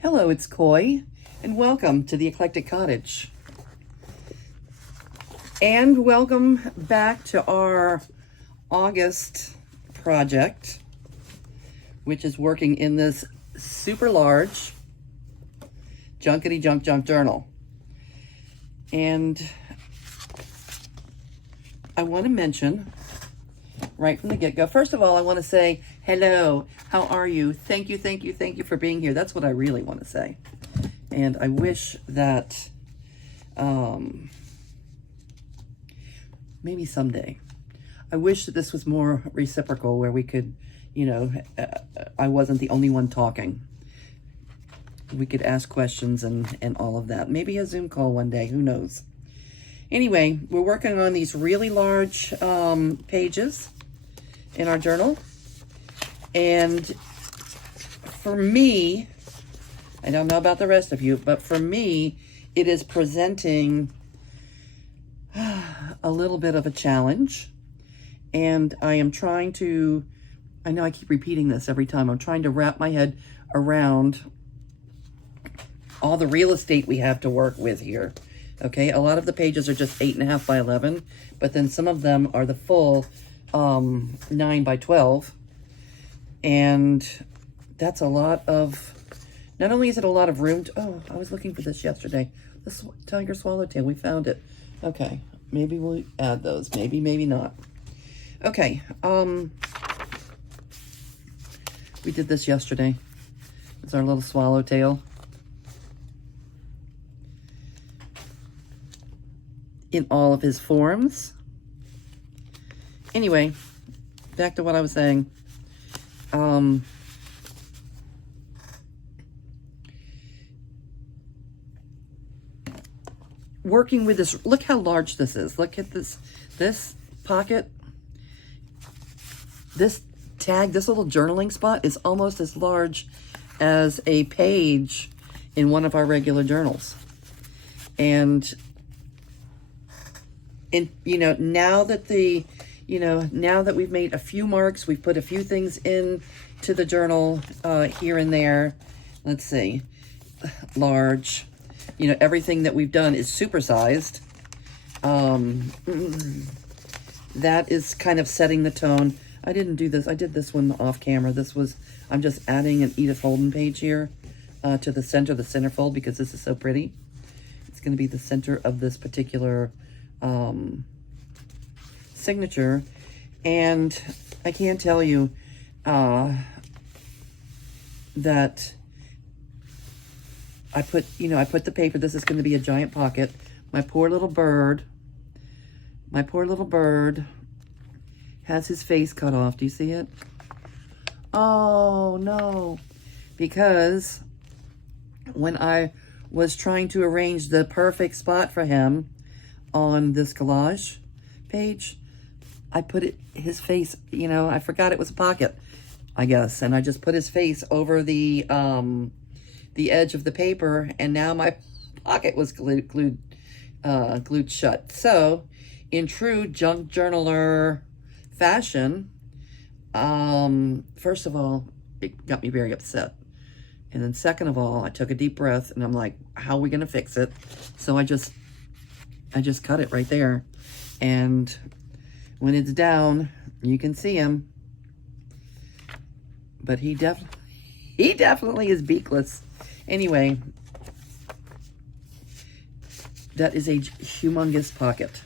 Hello, it's Coy, and welcome to the Eclectic Cottage. And welcome back to our August project, which is working in this super large Junkity Junk journal. And I want to mention right from the get-go, first of all, I want to say hello. How are you? Thank you for being here. That's what I really want to say. And I wish that maybe someday, I wish that this was more reciprocal, where we could, I wasn't the only one talking. We could ask questions and all of that. Maybe a Zoom call one day, who knows? Anyway, we're working on these really large pages in our journal. And for me, I don't know about the rest of you, but for me, it is presenting a little bit of a challenge. And I am trying to, I know I keep repeating this every time, I'm trying to wrap my head around all the real estate we have to work with here. Okay, a lot of the pages are just 8.5 by 11, but then some of them are the full 9 by 12. And that's a lot of, not only is it a lot of room to, oh, I was looking for this yesterday. This tiger swallowtail, we found it. Okay, maybe we'll add those. Maybe not. Okay, we did this yesterday. It's our little swallowtail. In all of his forms. Anyway, back to what I was saying. Working with this, look how large this is. Look at this pocket. This tag, this little journaling spot is almost as large as a page in one of our regular journals. And now that now that we've made a few marks, we've put a few things in to the journal here and there. Let's see, large, everything that we've done is supersized. That is kind of setting the tone. I didn't do this. I did this one off camera. I'm just adding an Edith Holden page here to the centerfold, because this is so pretty. It's going to be the center of this particular signature. And I can't tell you that I put the paper, this is going to be a giant pocket. My poor little bird has his face cut off. Do you see it? Oh no, because when I was trying to arrange the perfect spot for him on this collage page, I put his face, I forgot it was a pocket, I guess, and I just put his face over the edge of the paper, and now my pocket was glued shut. So, in true junk journaler fashion, first of all, it got me very upset. And then second of all, I took a deep breath, and I'm like, how are we going to fix it? So I just cut it right there. And when it's down, you can see him. But he definitely is beakless. Anyway, that is a humongous pocket.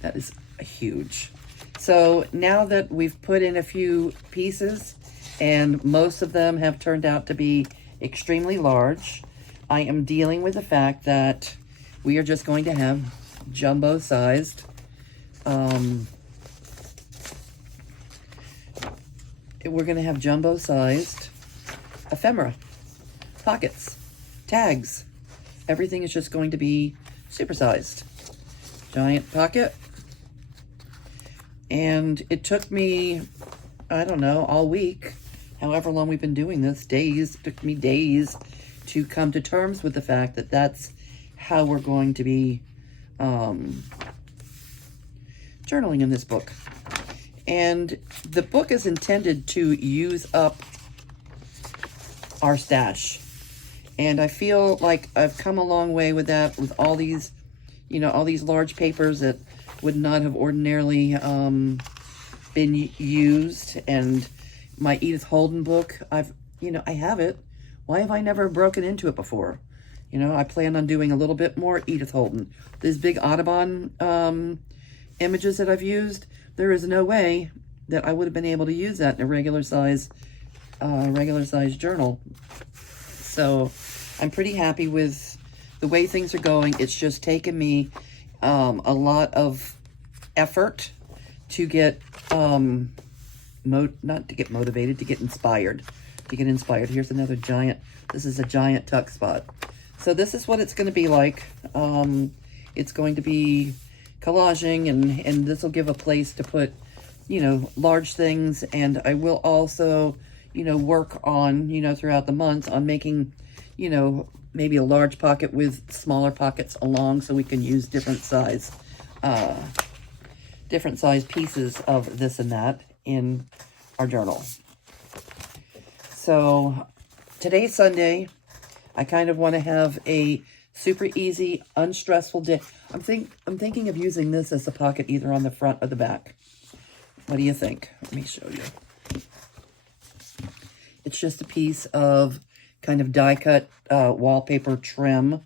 That is huge. So now that we've put in a few pieces, and most of them have turned out to be extremely large, I am dealing with the fact that we are just going to have jumbo-sized ephemera, pockets, tags. Everything is just going to be supersized. Giant pocket. And it took me, I don't know, all week, however long we've been doing this, days, it took me days to come to terms with the fact that that's how we're going to be journaling in this book. And the book is intended to use up our stash. And I feel like I've come a long way with that, with all these, you know, all these large papers that would not have ordinarily been used. And my Edith Holden book, I have it. Why have I never broken into it before? You know, I plan on doing a little bit more Edith Holden. These big Audubon images that I've used, there is no way that I would have been able to use that in a regular size journal. So I'm pretty happy with the way things are going. It's just taken me a lot of effort to get, not to get motivated, to get inspired. Here's another giant, this is a giant tuck spot. So this is what it's going to be like. It's going to be collaging, and this will give a place to put, you know, large things. And I will also, you know, work on, you know, throughout the month on making, you know, maybe a large pocket with smaller pockets along, so we can use different size pieces of this and that in our journal. So today's Sunday. I kind of want to have a super easy, unstressful day. I'm thinking of using this as a pocket either on the front or the back. What do you think? Let me show you. It's just a piece of kind of die-cut wallpaper trim.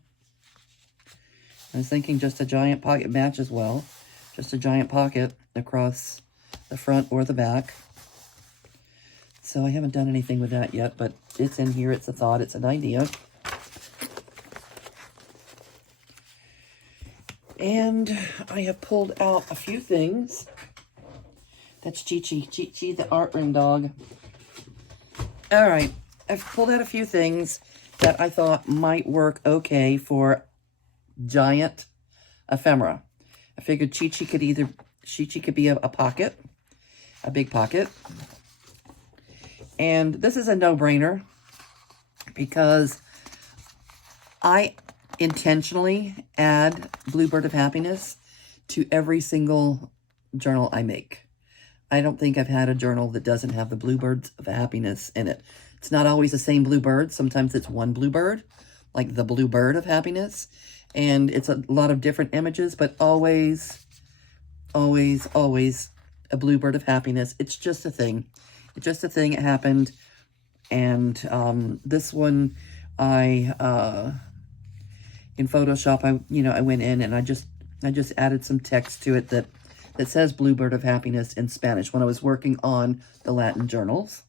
I was thinking just a giant pocket matches well. Just a giant pocket across the front or the back. So I haven't done anything with that yet, but it's in here. It's a thought. It's an idea. And I have pulled out a few things. That's Chi-Chi, the art room dog. All right, I've pulled out a few things that I thought might work okay for giant ephemera. I figured Chi-Chi could be a pocket, a big pocket. And this is a no-brainer because I intentionally add Bluebird of Happiness to every single journal I make. I don't think I've had a journal that doesn't have the Bluebirds of Happiness in it. It's not always the same bluebird. Sometimes it's one bluebird, like the Bluebird of Happiness. And it's a lot of different images, but always, always, always a Bluebird of Happiness. It's just a thing. It's just a thing. It happened. And this one, in Photoshop, I went in and I just added some text to it that says Bluebird of Happiness in Spanish when I was working on the Latin journals.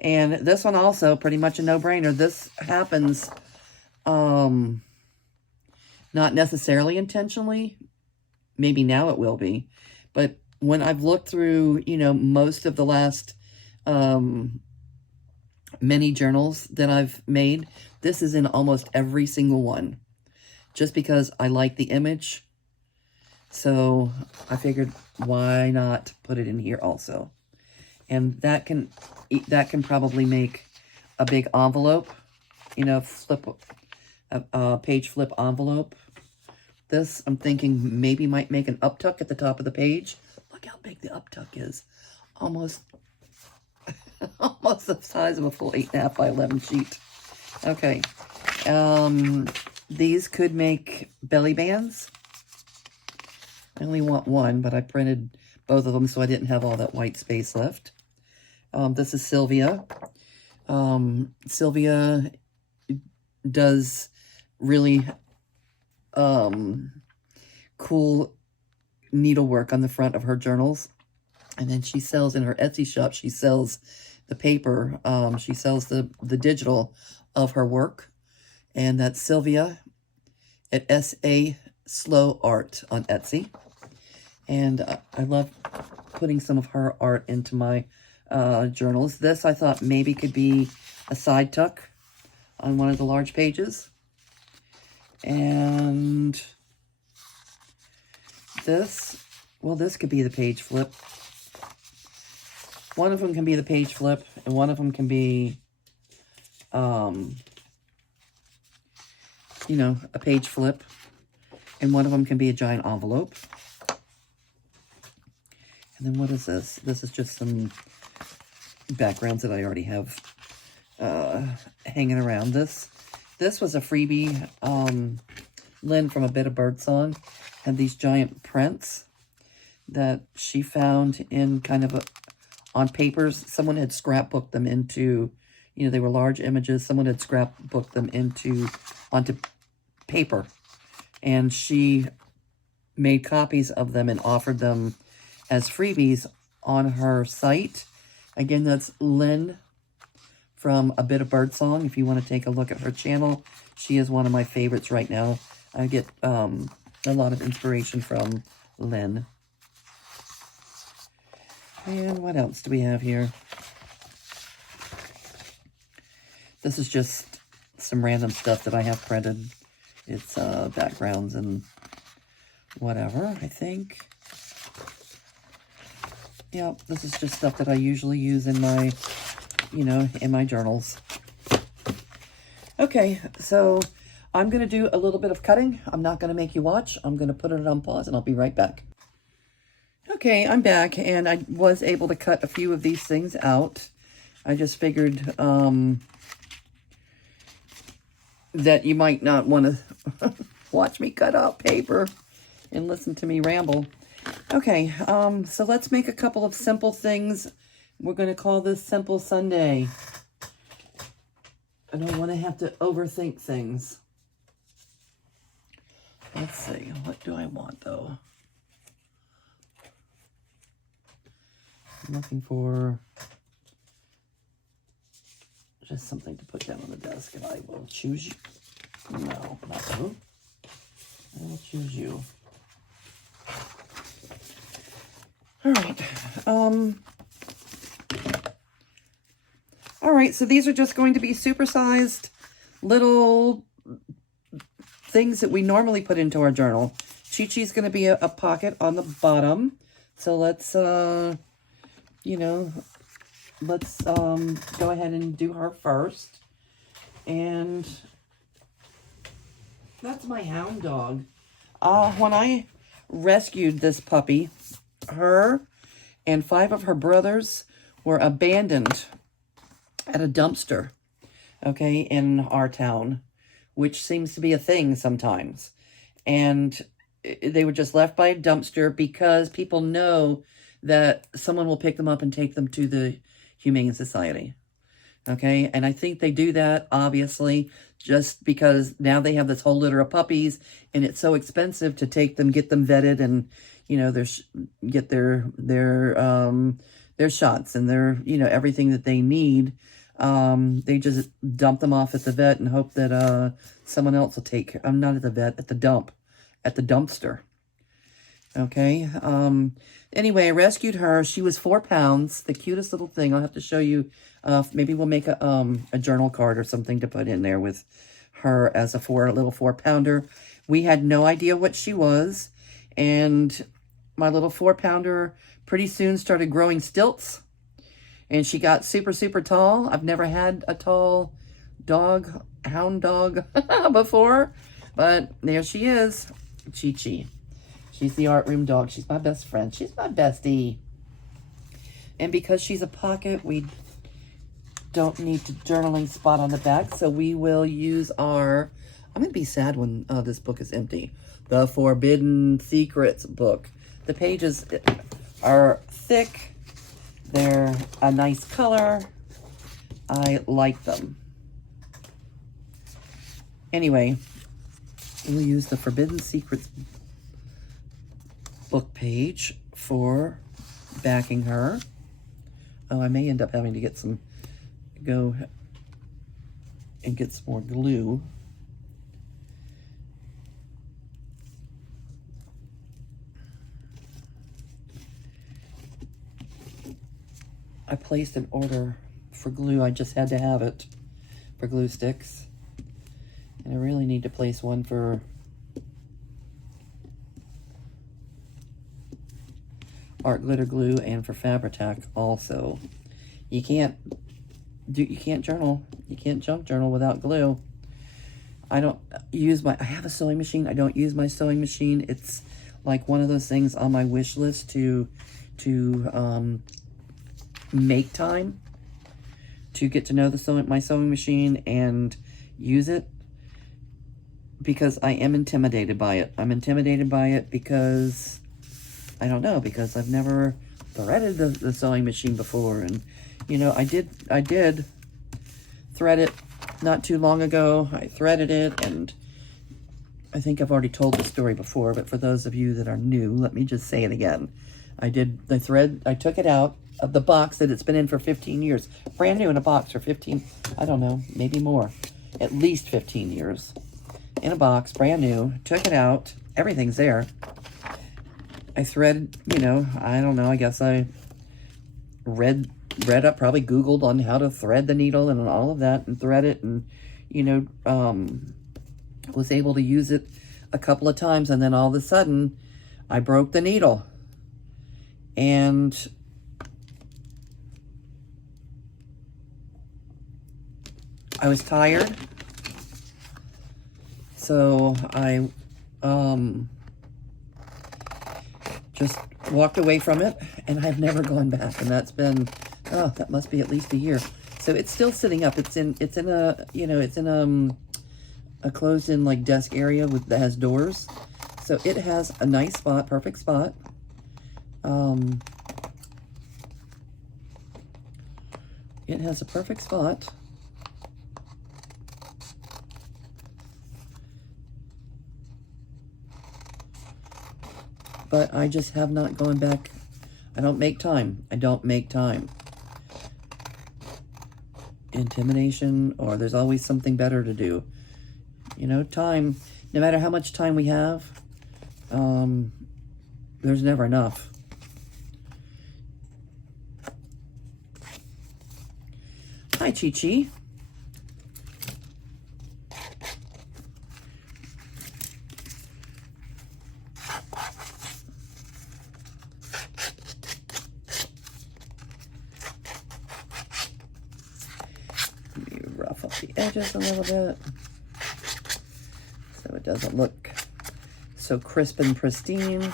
And this one also, pretty much a no-brainer. This happens not necessarily intentionally. Maybe now it will be. But when I've looked through, you know, most of the last many journals that I've made, this is in almost every single one. Just because I like the image. So I figured, why not put it in here also? And that can probably make a big envelope, you know, page flip envelope. This, I'm thinking, maybe might make an uptuck at the top of the page. Look how big the uptuck is. Almost the size of a full 8.5 by 11 sheet. Okay. These could make belly bands. I only want one, but I printed both of them so I didn't have all that white space left. This is Sylvia. Sylvia does really cool needlework on the front of her journals. And then she sells in her Etsy shop, she sells the paper, she sells the digital of her work. And that's Sylvia at S.A. Slow Art on Etsy. And I love putting some of her art into my journals. This I thought maybe could be a side tuck on one of the large pages. And this, well, this could be the page flip. One of them can be the page flip, and one of them can be, you know, a page flip. And one of them can be a giant envelope. And then what is this? This is just some backgrounds that I already have hanging around. This This was a freebie. Lynn from A Bit of Birdsong had these giant prints that she found in kind of on papers. Someone had scrapbooked them into, you know, they were large images. Someone had scrapbooked them onto paper. And she made copies of them and offered them as freebies on her site. Again, that's Lynn from A Bit of Birdsong. If you want to take a look at her channel, she is one of my favorites right now. I get a lot of inspiration from Lynn. And what else do we have here? This is just some random stuff that I have printed. It's backgrounds and whatever, I think. Yep, this is just stuff that I usually use in my, you know, in my journals. Okay, so I'm going to do a little bit of cutting. I'm not going to make you watch. I'm going to put it on pause and I'll be right back. Okay, I'm back and I was able to cut a few of these things out. I just figured that you might not want to watch me cut out paper and listen to me ramble. Okay, so let's make a couple of simple things. We're going to call this Simple Sunday. I don't want to have to overthink things. Let's see, what do I want though? I'm looking for just something to put down on the desk, and I will choose you. No, not you. I will choose you. All right. All right, so these are just going to be supersized little things that we normally put into our journal. Chi-Chi's going to be a pocket on the bottom. So let's, you know, let's go ahead and do her first. And that's my hound dog. When I rescued this puppy, her and 5 of her brothers were abandoned at a dumpster, okay, in our town, which seems to be a thing sometimes. And they were just left by a dumpster because people know that someone will pick them up and take them to the Humane Society. Okay, and I think they do that, obviously, just because now they have this whole litter of puppies, and it's so expensive to take them, get them vetted, and, you know, get their shots and their, you know, everything that they need. They just dump them off at the vet and hope that someone else will take care. I'm not at the vet, at the dumpster. Okay. Anyway, I rescued her. She was 4 pounds, the cutest little thing. I'll have to show you. Maybe we'll make a journal card or something to put in there with her as a little 4-pounder. We had no idea what she was, and my little 4-pounder pretty soon started growing stilts. And she got super, super tall. I've never had a tall hound dog before. But there she is, Chi-Chi. She's the art room dog. She's my best friend. She's my bestie. And because she's a pocket, we don't need a journaling spot on the back. So we will use I'm going to be sad when this book is empty. The Forbidden Secrets book. The pages are thick. They're a nice color. I like them. Anyway, we'll use the Forbidden Secrets book page for backing her. Oh, I may end up having to go and get some more glue. I placed an order for glue. I just had to have it for glue sticks. And I really need to place one for art glitter glue and for Fabri-Tac also. You can't journal. You can't junk journal without glue. I have a sewing machine. I don't use my sewing machine. It's like one of those things on my wish list to make time to get to know my sewing machine and use it. because I am intimidated by it. I'm intimidated by it because, I don't know, because I've never threaded the sewing machine before. And, you know, I did thread it not too long ago. I threaded it, and I think I've already told the story before, but for those of you that are new, let me just say it again. I took it out of the box that it's been in for 15 years. Brand new in a box for 15, I don't know, maybe more. At least 15 years. In a box, brand new. Took it out. Everything's there. I threaded, you know, I don't know, I guess I read up, probably Googled on how to thread the needle and all of that, and thread it, and, you know, was able to use it a couple of times, and then all of a sudden, I broke the needle. And I was tired, so I just walked away from it, and I've never gone back. And that's been, oh, that must be at least a year. So it's still sitting up. It's in a, you know, it's in a closed-in like desk area that has doors. So it has a nice spot, perfect spot. It has a perfect spot. But I just have not gone back. I don't make time. I don't make time. Intimidation, or there's always something better to do. You know, time, no matter how much time we have, there's never enough. Hi, Chi-Chi. Let me rough up the edges a little bit so it doesn't look so crisp and pristine.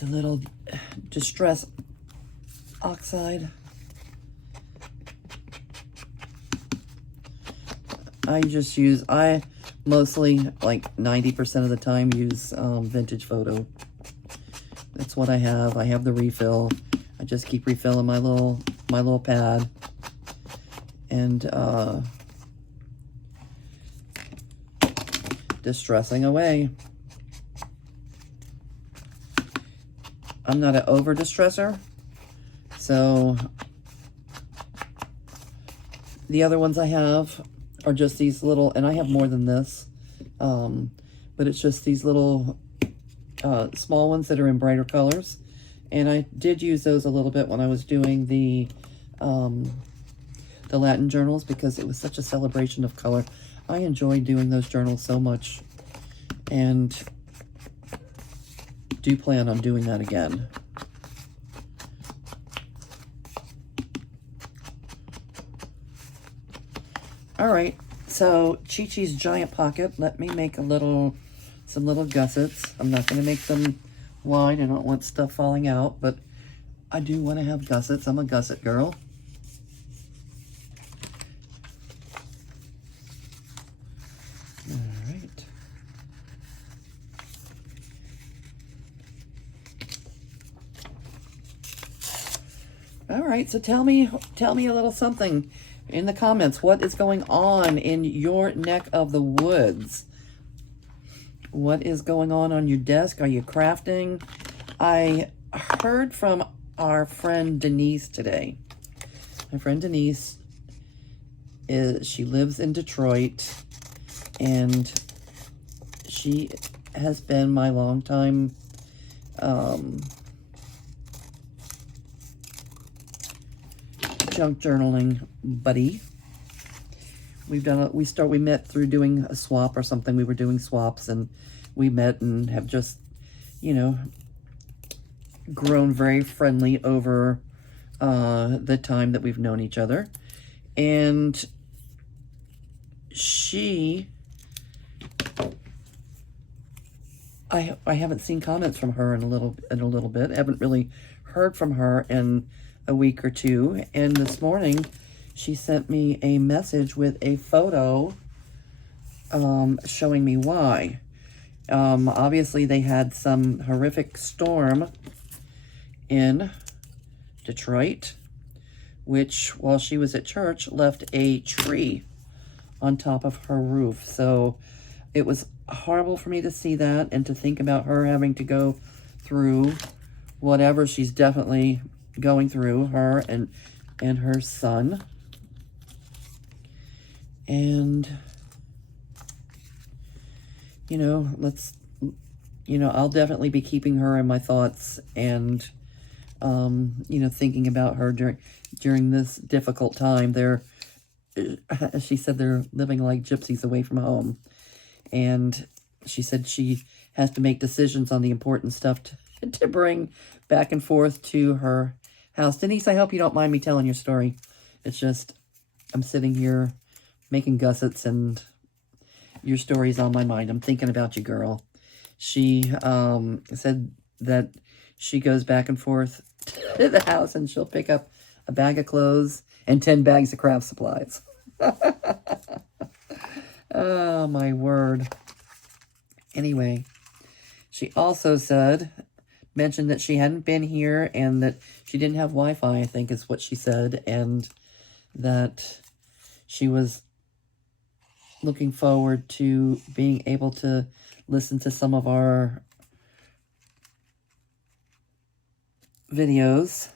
There's a little Distress Oxide. I mostly, like 90% of the time, use Vintage Photo. That's what I have. I have the refill. I just keep refilling my little pad. And distressing away. I'm not an over distresser, so the other ones I have are just these little, and I have more than this, but it's just these little small ones that are in brighter colors. And I did use those a little bit when I was doing the Latin journals, because it was such a celebration of color. I enjoyed doing those journals so much, and do plan on doing that again. All right, so Chi-Chi's giant pocket. Let me make some little gussets. I'm not going to make them wide. I don't want stuff falling out, but I do want to have gussets. I'm a gusset girl. All right, so tell me a little something in the comments. What is going on in your neck of the woods? What is going on your desk? Are you crafting? I heard from our friend Denise today. My friend Denise, she lives in Detroit, and she has been my longtime junk journaling buddy. We met through doing a swap or something. We were doing swaps, and we met and have just, you know, grown very friendly over the time that we've known each other. And she I haven't seen comments from her in a little bit. I haven't really heard from her in a week or two. And this morning, she sent me a message with a photo showing me why. Obviously, they had some horrific storm in Detroit, which, while she was at church, left a tree on top of her roof. So it was horrible for me to see that and to think about her having to go through whatever she's definitely going through, her and her son. And, you know, I'll definitely be keeping her in my thoughts and, you know, thinking about her during this difficult time. She said they're living like gypsies away from home. And she said she has to make decisions on the important stuff to bring back and forth to her house. Denise, I hope you don't mind me telling your story. It's just, I'm sitting here making gussets and your story's on my mind. I'm thinking about you, girl. She said that she goes back and forth to the house and she'll pick up a bag of clothes and 10 bags of craft supplies. Oh, my word. Anyway, she also mentioned that she hadn't been here and that she didn't have Wi-Fi, I think is what she said, and that she was looking forward to being able to listen to some of our videos.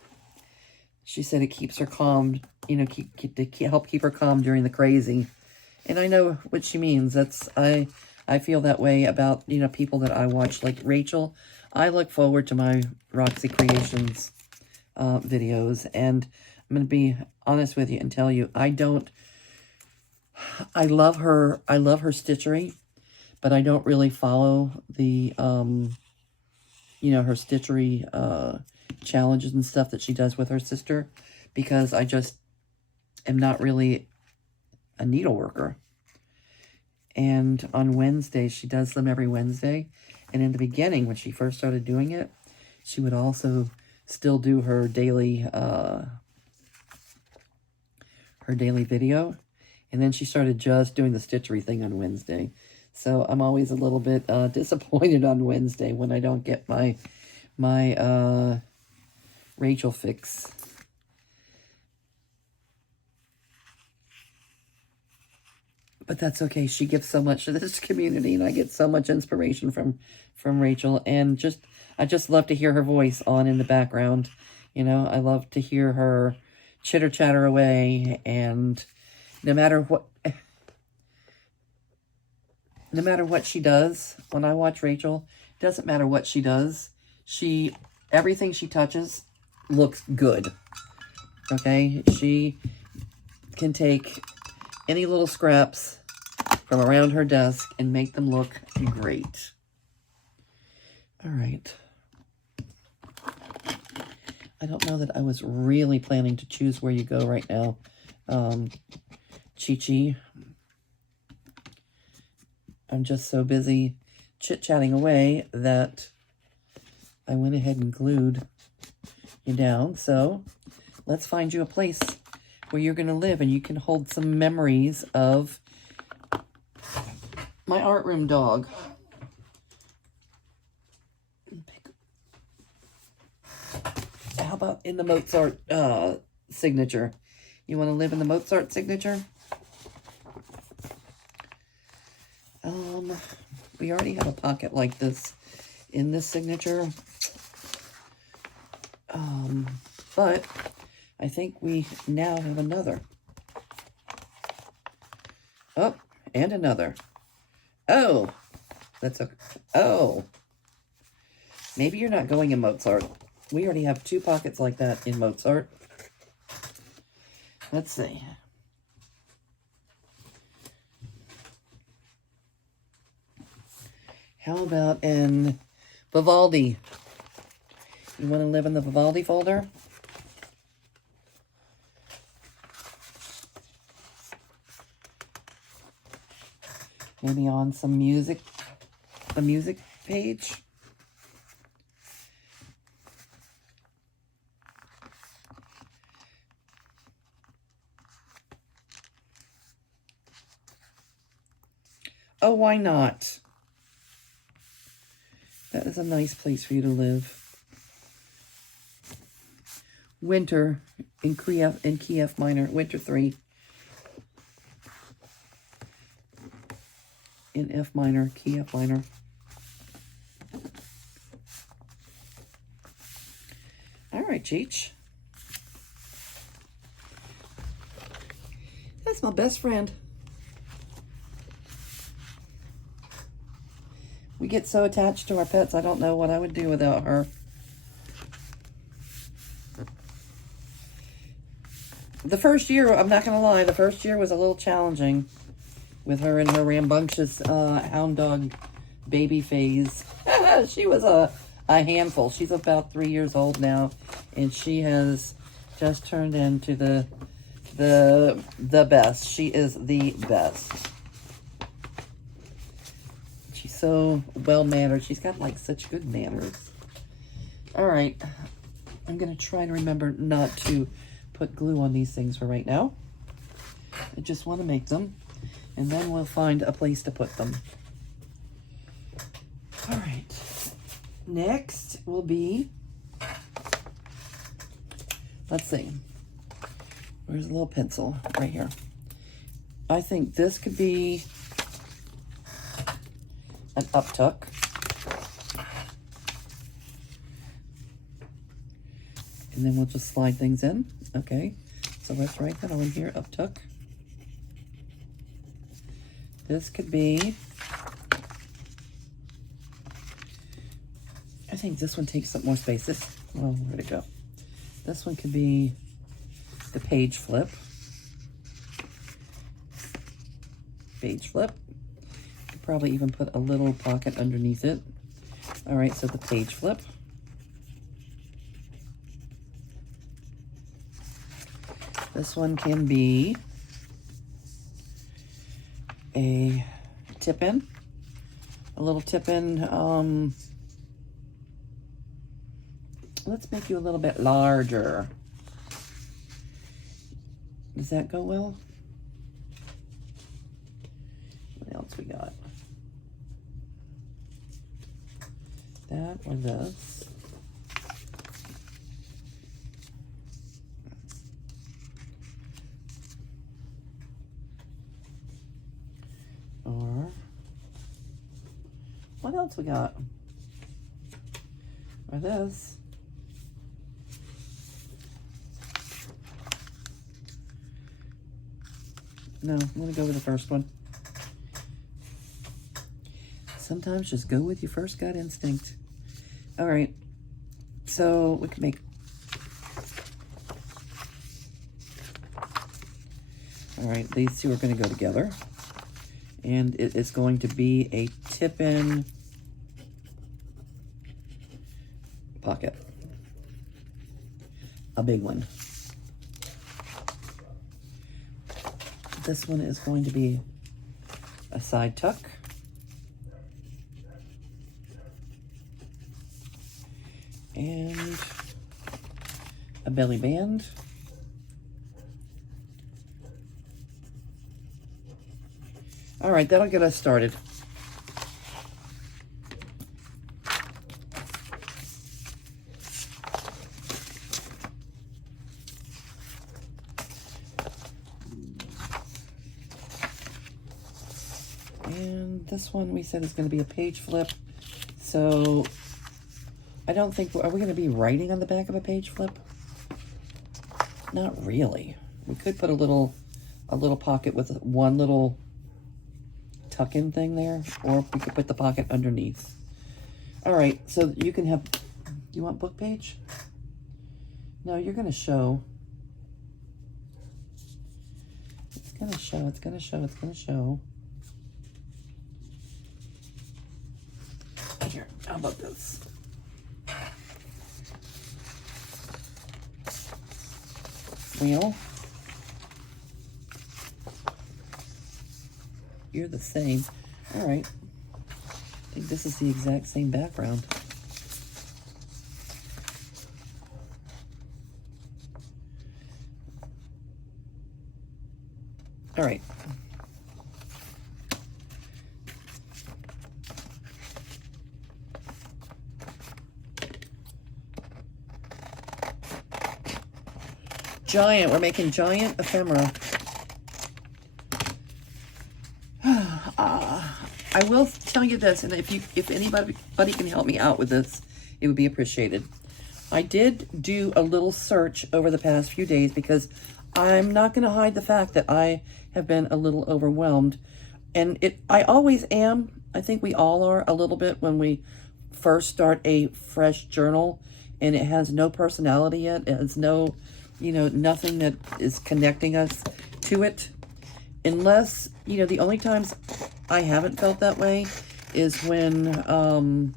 She said it keeps her calm, you know, help keep her calm during the crazy. And I know what she means. I feel that way about, you know, people that I watch, like Rachel. I look forward to my Roxy Creations videos, and I'm going to be honest with you and tell you, I love her stitchery, but I don't really follow the, you know, her stitchery challenges and stuff that she does with her sister, because I just am not really a needle worker. And on Wednesdays, she does them every Wednesday. And in the beginning, when she first started doing it, she would also still do her daily video. And then she started just doing the stitchery thing on Wednesday. So I'm always a little bit disappointed on Wednesday when I don't get my Rachel fix. But that's okay. She gives so much to this community, and I get so much inspiration from Rachel. And I just love to hear her voice on in the background. You know, I love to hear her chitter chatter away, and no matter what she does, when I watch Rachel, it doesn't matter what she does. Everything she touches looks good. Okay? She can take any little scraps from around her desk and make them look great. All right. I don't know that I was really planning to choose where you go right now, Chi-Chi. I'm just so busy chit-chatting away that I went ahead and glued you down. So let's find you a place where you're going to live and you can hold some memories of my art room dog. How about in the Mozart signature? You want to live in the Mozart signature? We already have a pocket like this in this signature. But I think we now have another. Oh, and another. Oh, that's okay. Oh, maybe you're not going in Mozart. We already have 2 pockets like that in Mozart. Let's see. How about in Vivaldi? You want to live in the Vivaldi folder? Maybe on some music, the music page. Oh, why not? That is a nice place for you to live. Winter in key F minor. Winter 3. In F minor, key F minor. All right, Cheech. That's my best friend. We get so attached to our pets, I don't know what I would do without her. The first year, I'm not going to lie, the first year was a little challenging with her and her rambunctious hound dog baby phase. She was a handful. She's about 3 years old now, and she has just turned into the best. She is the best. She's so well-mannered. She's got, like, such good manners. All right. I'm going to try to remember not to put glue on these things for right now. I just want to make them, and then we'll find a place to put them. All right. Next will be, let's see. Where's a little pencil? Right here. I think this could be an up tuck. And then we'll just slide things in. Okay, so let's write that on here, up tuck. This could be, I think this one takes up more space. This, well, where'd it go? This one could be the page flip. Page flip. Could probably even put a little pocket underneath it. All right, so the page flip. This one can be a tip-in, a little tip-in. Let's make you a little bit larger. Does that go well? What else we got? That or this. Or what else we got? Or this. No, I'm gonna go with the first one. Sometimes just go with your first gut instinct. All right, so we can make, all right, these two are gonna go together. And it is going to be a tip-in pocket. A big one. This one is going to be a side tuck. And a belly band. All right, that'll get us started. And this one we said is going to be a page flip. So I don't think, are we going to be writing on the back of a page flip? Not really. We could put a little pocket with one little tuck-in thing there, or we could put the pocket underneath. All right, so you can have, do you want book page? No, you're going to show. It's going to show, it's going to show, it's going to show. Here, how about this? Wheel. You're the same. All right. think this is the exact same background. All right. Giant. We're making giant ephemera. I will tell you this, and if anybody can help me out with this, it would be appreciated. I did do a little search over the past few days because I'm not going to hide the fact that I have been a little overwhelmed. And I always am. I think we all are a little bit when we first start a fresh journal and it has no personality yet. It has no, nothing that is connecting us to it. Unless, the only times I haven't felt that way is when, and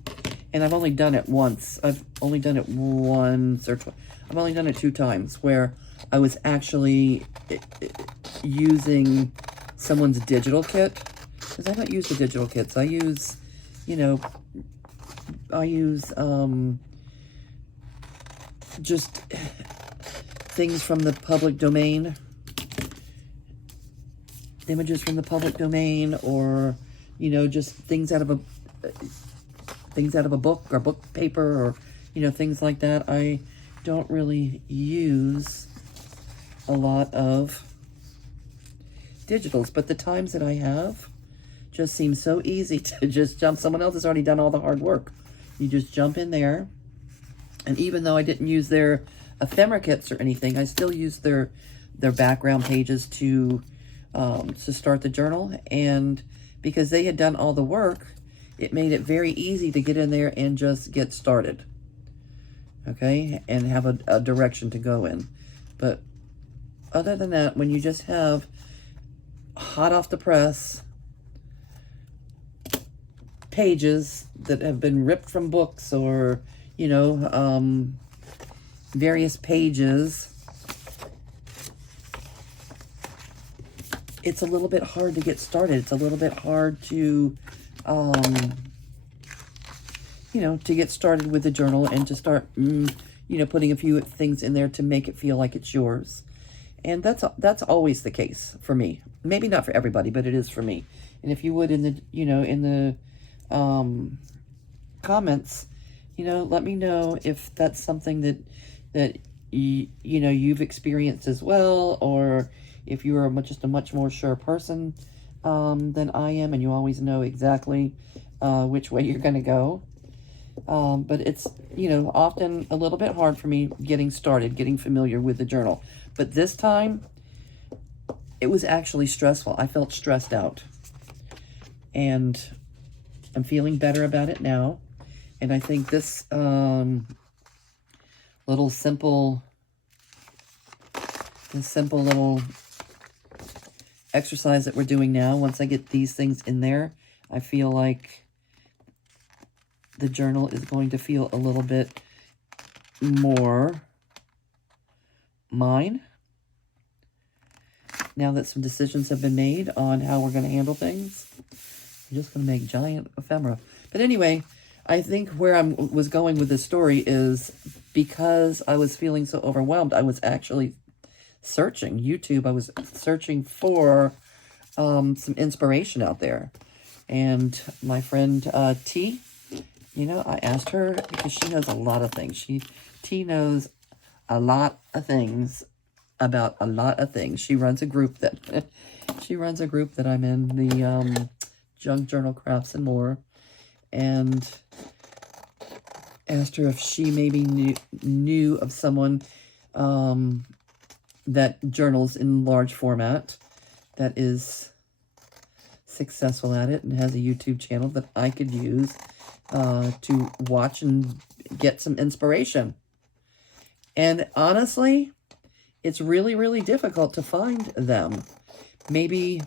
I've only done it once. I've only done it once or twice. I've only done it 2 times where I was actually using someone's digital kit. Because I don't use the digital kits. I use, just things from the public domain. Images from the public domain, or just things out of a book or book paper, or things like that. I don't really use a lot of digitals, but the times that I have just seem so easy to just jump. Someone else has already done all the hard work. You just jump in there, and even though I didn't use their ephemera kits or anything, I still used their background pages to start the journal. And because they had done all the work, it made it very easy to get in there and just get started. Okay, and have a direction to go in. But other than that, when you just have hot off the press pages that have been ripped from books, or various pages, it's a little bit hard to get started. It's a little bit hard to, to get started with the journal and to start, putting a few things in there to make it feel like it's yours. And that's always the case for me. Maybe not for everybody, but it is for me. And if you would, in the comments, let me know if that's something that you've experienced as well, or if you are just a much more sure person than I am, and you always know exactly which way you're going to go. But it's, often a little bit hard for me getting started, getting familiar with the journal. But this time, it was actually stressful. I felt stressed out. And I'm feeling better about it now. And I think this little simple little exercise that we're doing now, once I get these things in there, I feel like the journal is going to feel a little bit more mine. Now that some decisions have been made on how we're going to handle things, I'm just going to make giant ephemera. But anyway, I think where I was going with this story is because I was feeling so overwhelmed, I was actually searching YouTube. I was searching for some inspiration out there. And my friend T, I asked her, because she knows a lot of things. T knows a lot of things about a lot of things. She runs a group that I'm in, the Junk Journal Crafts and More, and asked her if she maybe knew of someone that journals in large format, that is successful at it and has a YouTube channel that I could use to watch and get some inspiration. And honestly, it's really, really difficult to find them. Maybe,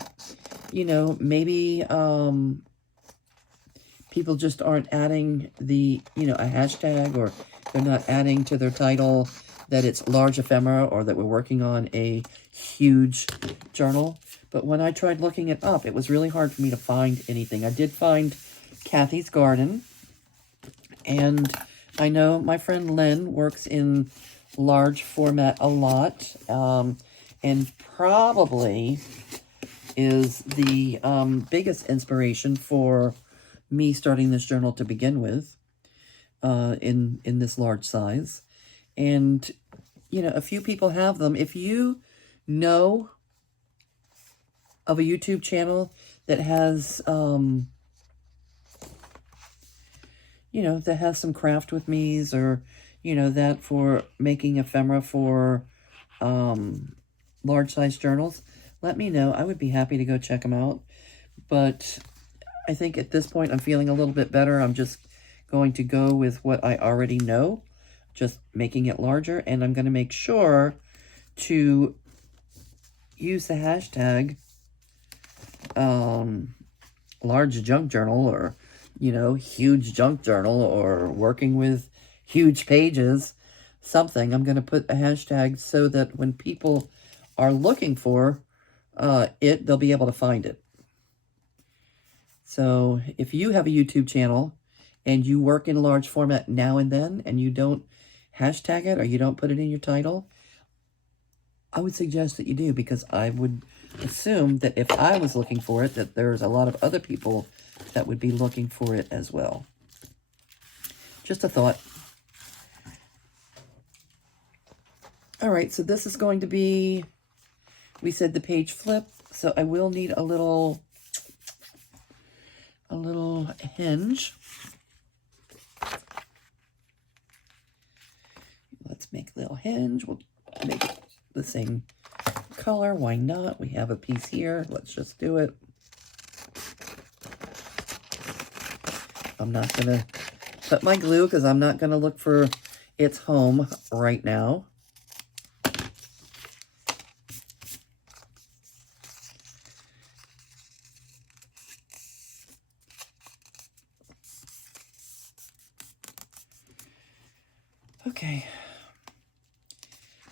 people just aren't adding a hashtag, or they're not adding to their title that it's large ephemera, or that we're working on a huge journal. But when I tried looking it up, it was really hard for me to find anything. I did find Kathy's Garden. And I know my friend Lynn works in large format a lot, and probably is the biggest inspiration for me starting this journal to begin with, in this large size. And, you know, a few people have them. If you know of a YouTube channel that has, you know, that has some craft with me's, or, you know, that for making ephemera for large size journals, let me know. I would be happy to go check them out. But I think at this point I'm feeling a little bit better. I'm just going to go with what I already know, just making it larger. And I'm going to make sure to use the hashtag large junk journal, or, you know, huge junk journal, or working with huge pages, something. I'm going to put a hashtag so that when people are looking for it, they'll be able to find it. So if you have a YouTube channel and you work in large format now and then, and you don't hashtag it, or you don't put it in your title, I would suggest that you do, because I would assume that if I was looking for it, that there's a lot of other people that would be looking for it as well. Just a thought. All right, so this is going to be, we said the page flip, so I will need a little hinge. Let's make a little hinge. We'll make it the same color. Why not? We have a piece here. Let's just do it. I'm not going to put my glue because I'm not going to look for its home right now. Okay.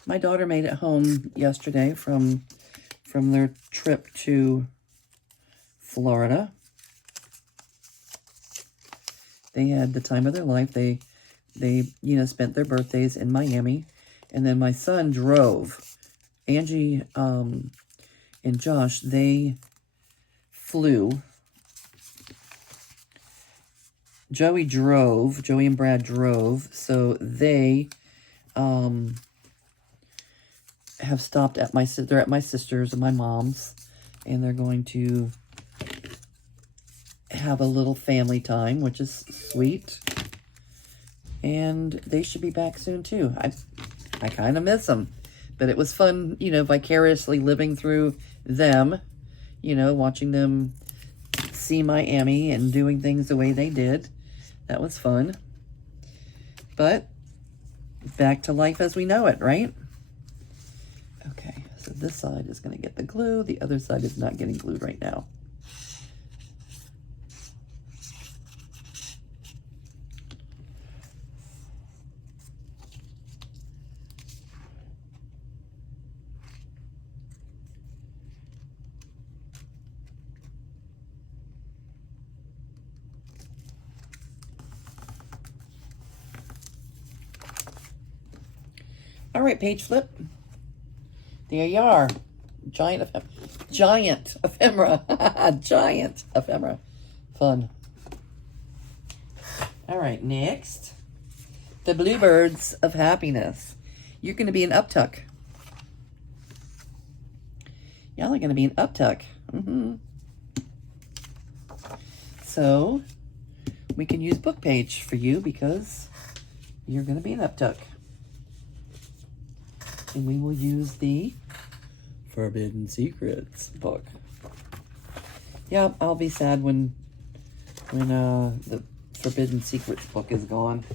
My daughter made it home yesterday from their trip to Florida. They had the time of their life. They you know, spent their birthdays in Miami, and then my son drove. Angie and Josh, they flew. Joey and Brad drove, so they have stopped at they're at my sister's and my mom's, and they're going to have a little family time, which is sweet. And they should be back soon too. I kind of miss them, but it was fun, you know, vicariously living through them, you know, watching them see Miami and doing things the way they did. That was fun. But back to life as we know it, right? Okay, so this side is going to get the glue. The other side is not getting glued right now. All right, page flip. There you are. Giant ephemera. Giant ephemera. Fun. All right, next. The Bluebirds of Happiness. You're going to be an uptuck. Y'all are going to be an uptuck. So, we can use book page for you because you're going to be an uptuck. And we will use the Forbidden Secrets book. Yeah, I'll be sad when the Forbidden Secrets book is gone.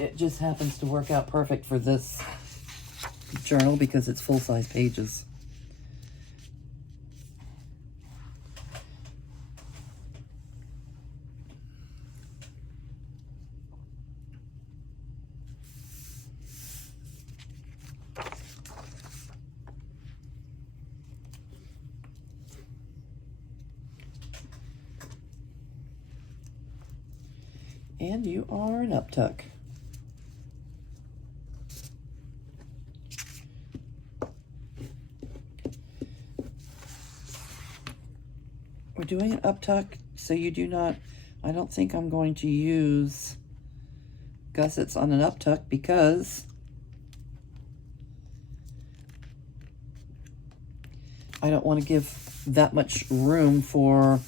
It just happens to work out perfect for this journal because it's full-size pages. And you are an uptuck. We're doing an uptuck, so you do not, I don't think I'm going to use gussets on an uptuck because I don't want to give that much room for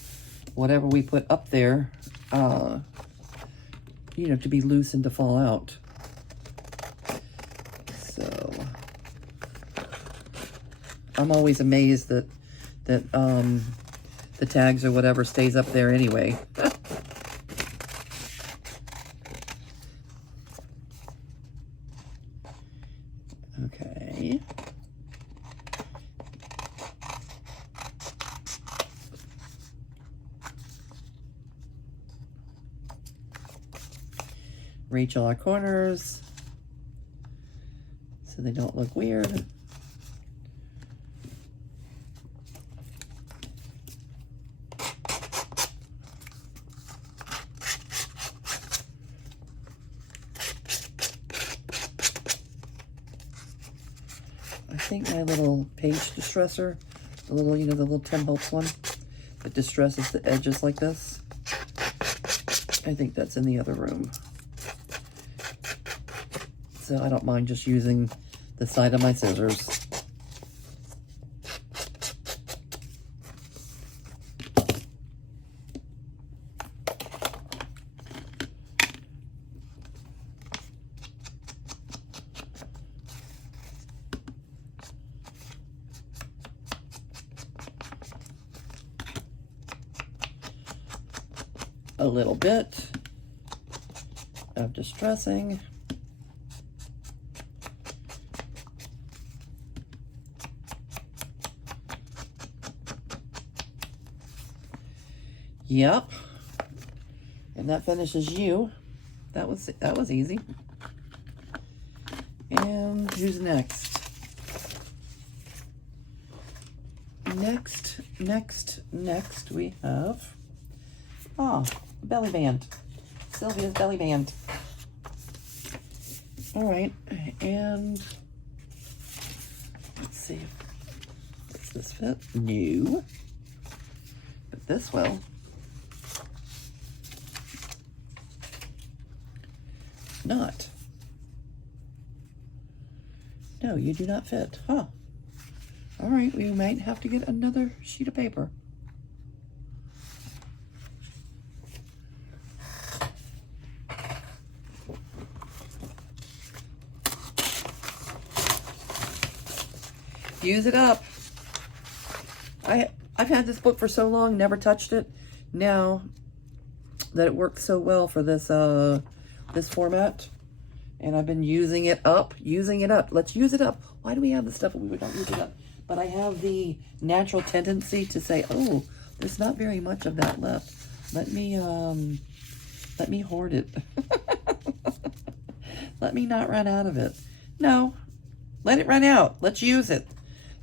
whatever we put up there, you know, to be loose and to fall out. So I'm always amazed that the tags or whatever stays up there anyway. Okay. Reach all our corners so they don't look weird. I think my little page distressor, the little, you know, the little 10 volts one that distresses the edges like this, I think that's in the other room. So I don't mind just using the side of my scissors. A little bit of distressing. Yep. And that finishes you. That was easy. And who's next? Next we have belly band. Sylvia's belly band. All right, and let's see. Does this fit? No. But this will. Not. No, you do not fit. Huh. All right, we might have to get another sheet of paper. Use it up. I've had this book for so long, never touched it. Now that it works so well for this this format, and I've been using it up. Let's use it up. Why do we have this stuff if we don't use it up? But I have the natural tendency to say, oh, there's not very much of that left. Let me hoard it. Let me not run out of it. No, let it run out. Let's use it.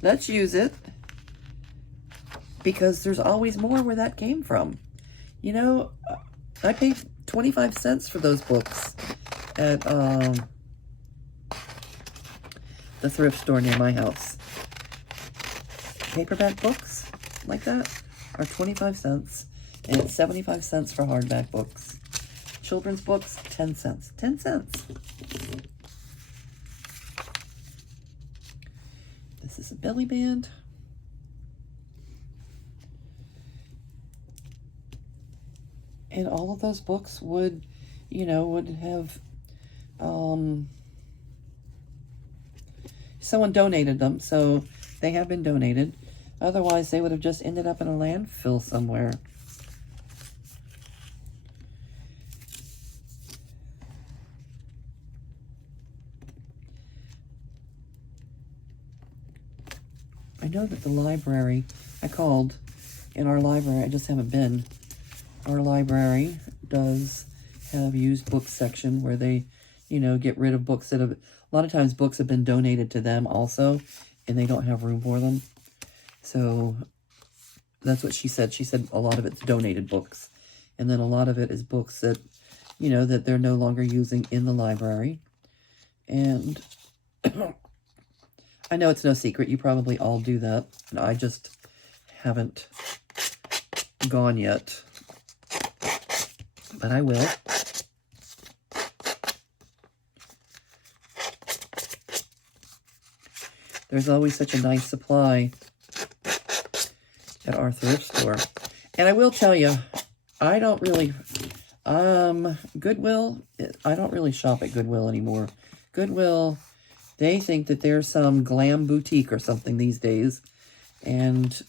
Let's use it. Because there's always more where that came from. You know, I paid 25 cents for those books at the thrift store near my house. Paperback books like that are 25 cents, and it's 75 cents for hardback books. Children's books, 10 cents. 10 cents. This is a belly band. And all of those books would, you know, would have, someone donated them, so they have been donated. Otherwise, they would have just ended up in a landfill somewhere. I know that the library, I called in our library, I just haven't been. Our library does have used books section where they, you know, get rid of books that have, a lot of times books have been donated to them also, and they don't have room for them. So that's what she said. She said a lot of it's donated books. And then a lot of it is books that you know, that they're no longer using in the library. And I know it's no secret. You probably all do that. And I just haven't gone yet. But I will. There's always such a nice supply at our thrift store. And I will tell you, I don't really, Goodwill, I don't really shop at Goodwill anymore. Goodwill, they think that there's some glam boutique or something these days. And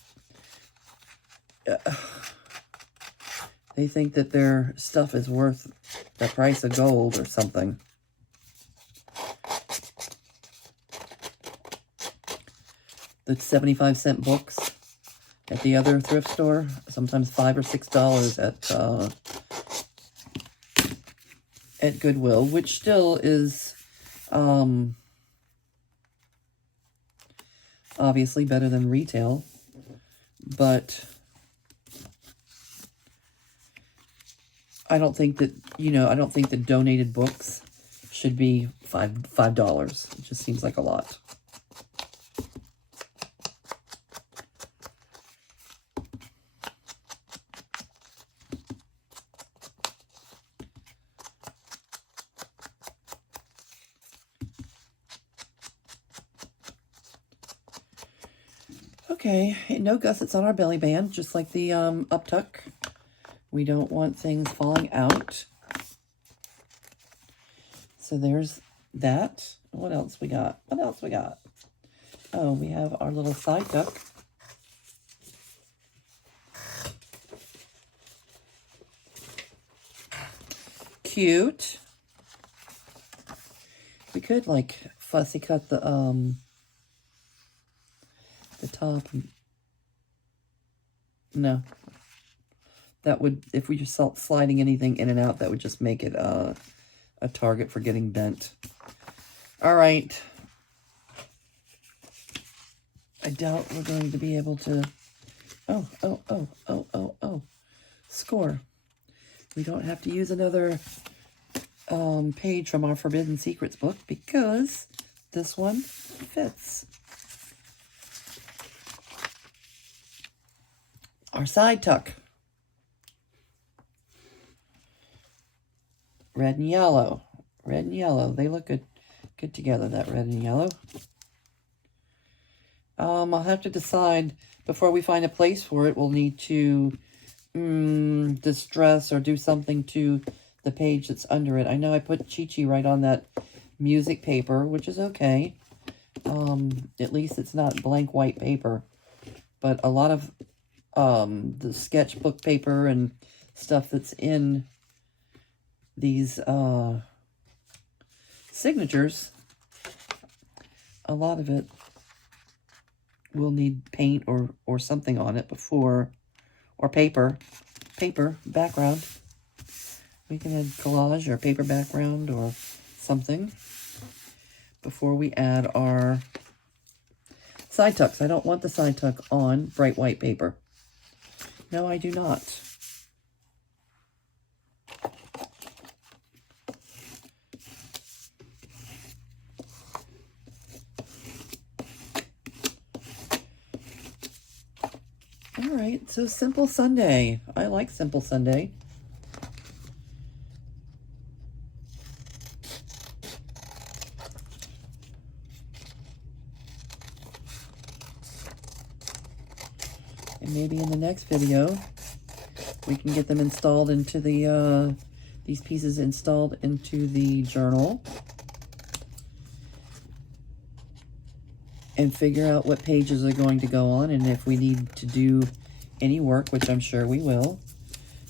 they think that their stuff is worth the price of gold or something. The 75-cent books at the other thrift store, sometimes $5 or $6 at Goodwill, which still is obviously better than retail, but I don't think that, you know, I don't think that donated books should be $5. It just seems like a lot. Okay, no gussets on our belly band, just like the up tuck. We don't want things falling out. So there's that. What else we got? What else we got? Oh, we have our little side tuck. Cute. We could like fussy cut the top. No. That would, if we just sliding anything in and out, that would just make it a target for getting bent. All right. I doubt we're going to be able to... Oh. Score. We don't have to use another page from our Forbidden Secrets book because this one fits. Our side tuck. Red and yellow. Red and yellow. They look good together, that red and yellow. I'll have to decide before we find a place for it. We'll need to distress or do something to the page that's under it. I know I put Chi-Chi right on that music paper, which is okay. At least it's not blank white paper. But a lot of the sketchbook paper and stuff that's in these signatures, a lot of it will need paint or something on it before, or paper background. We can add collage or paper background or something before we add our side tucks. I don't want the side tuck on bright white paper. No, I do not. All right, so Simple Sunday. I like Simple Sunday. And maybe in the next video, we can get them installed into the, these pieces installed into the journal. And figure out what pages are going to go on, and if we need to do any work, which I'm sure we will,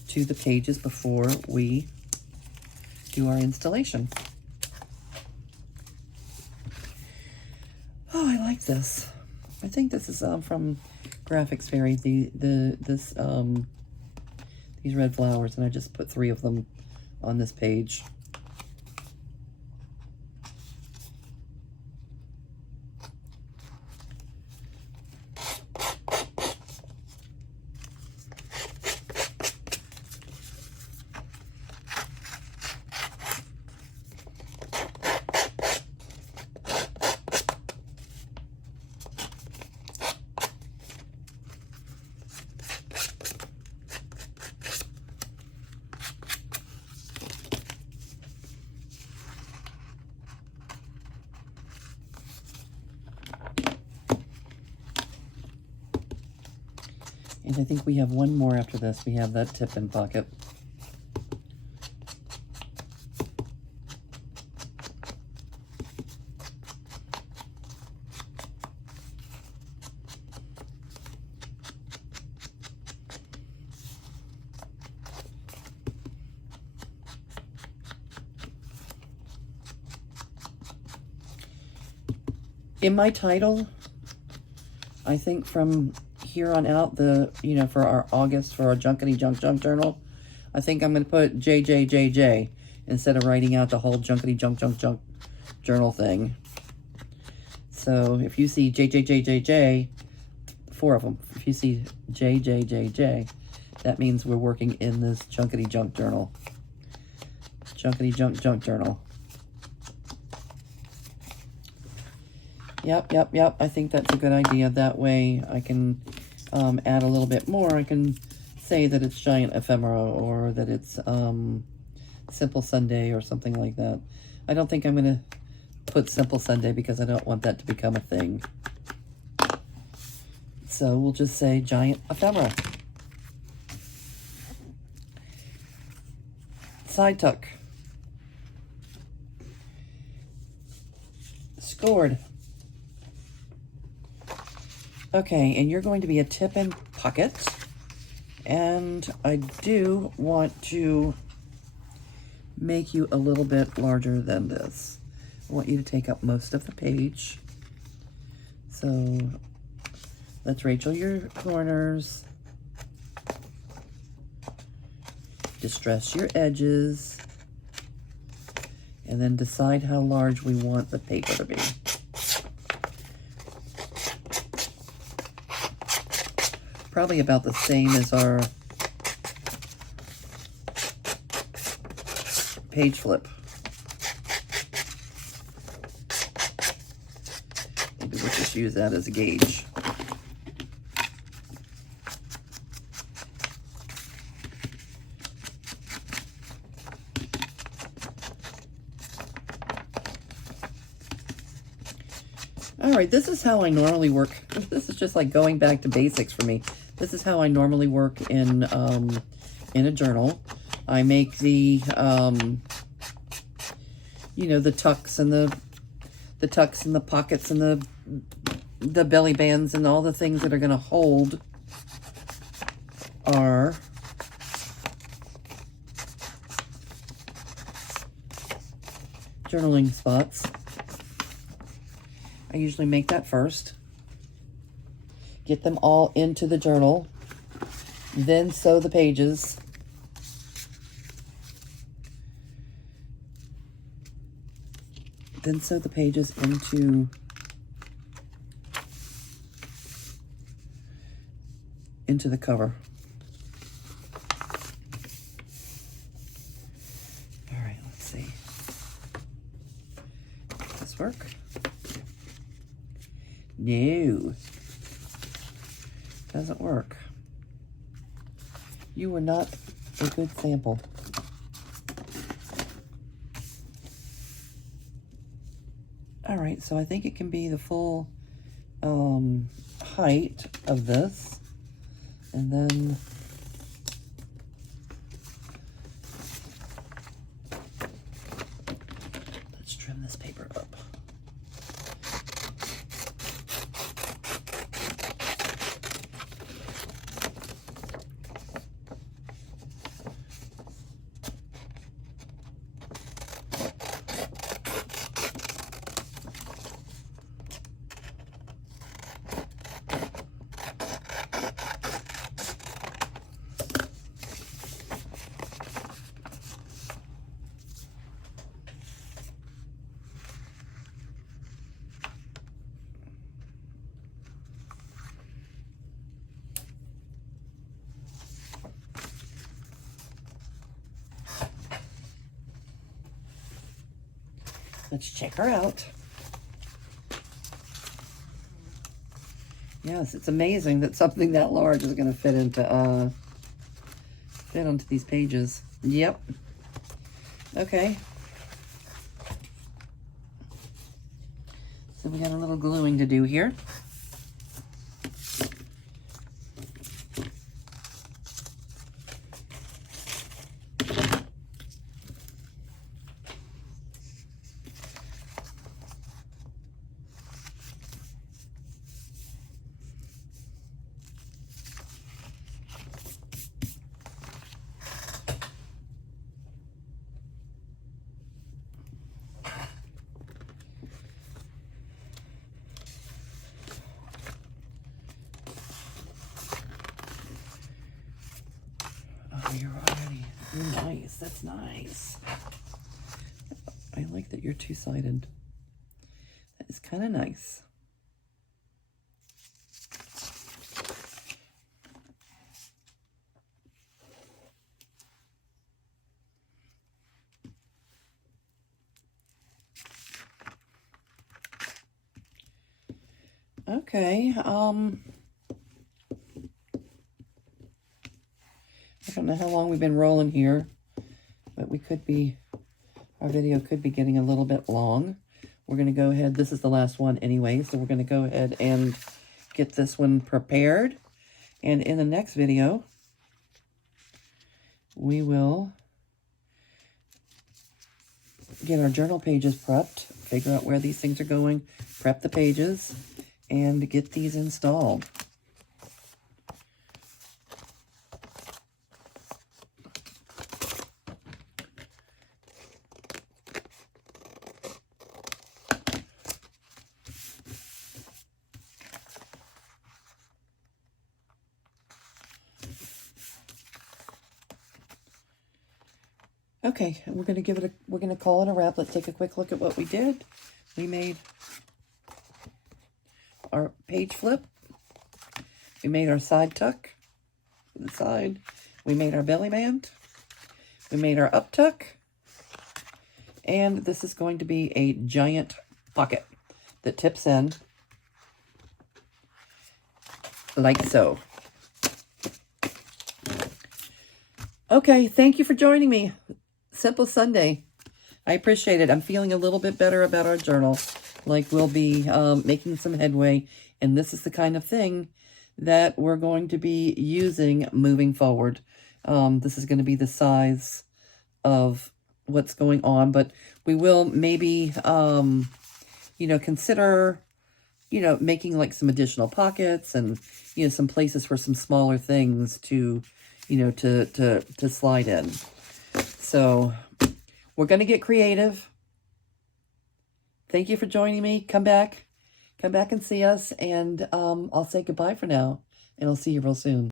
to the pages before we do our installation. Oh, I like this. I think this is from Graphics Fairy. These red flowers, and I just put 3 of them on this page. And I think we have one more after this. We have that tip-in pocket. In my title, I think from here on out, for our August, for our Junkity Junk journal, I think I'm going to put JJJJ instead of writing out the whole Junkity Junk journal thing. So if you see JJJJJ, 4 of them, if you see JJJJ, that means we're working in this Junkity Junk journal. Junkity Junk journal. Yep. I think that's a good idea. That way I can add a little bit more. I can say that it's Giant Ephemera or that it's Simple Sunday or something like that. I don't think I'm going to put Simple Sunday because I don't want that to become a thing. So we'll just say Giant Ephemera. Side tuck. Scored. Okay, and you're going to be a tip-in pocket. And I do want to make you a little bit larger than this. I want you to take up most of the page. So let's Rachel your corners. Distress your edges. And then decide how large we want the paper to be. Probably about the same as our page flip. Maybe we'll just use that as a gauge. All right, this is how I normally work. This is just like going back to basics for me. This is how I normally work in a journal. I make the the tucks and the pockets and the belly bands and all the things that are going to hold our journaling spots. I usually make that first. Get them all into the journal. Then sew the pages. Then sew the pages into the cover. All right, let's see. Does this work? No. Doesn't work. You were not a good sample. All right, so I think it can be the full height of this. And then let's trim this paper up. Let's check her out. Yes, it's amazing that something that large is going to fit onto these pages. Yep. Okay. So we got a little gluing to do here. Oh, you're nice. That's nice. I like that you're two-sided. That is kind of nice. Okay, I don't know how long we've been rolling here, but our video could be getting a little bit long. We're going to go ahead, this is the last one anyway, so we're going to go ahead and get this one prepared. And in the next video, we will get our journal pages prepped, figure out where these things are going, prep the pages, and get these installed. Okay, we're gonna call it a wrap. Let's take a quick look at what we did. We made our page flip. We made our side tuck to the side. We made our belly band. We made our up tuck. And this is going to be a giant pocket that tips in like so. Okay, thank you for joining me. Simple Sunday. I appreciate it. I'm feeling a little bit better about our journal. Like we'll be making some headway. And this is the kind of thing that we're going to be using moving forward. This is going to be the size of what's going on. But we will maybe, consider, making like some additional pockets and, some places for some smaller things to, to slide in. So we're going to get creative. Thank you for joining me. Come back and see us. And I'll say goodbye for now. And I'll see you real soon.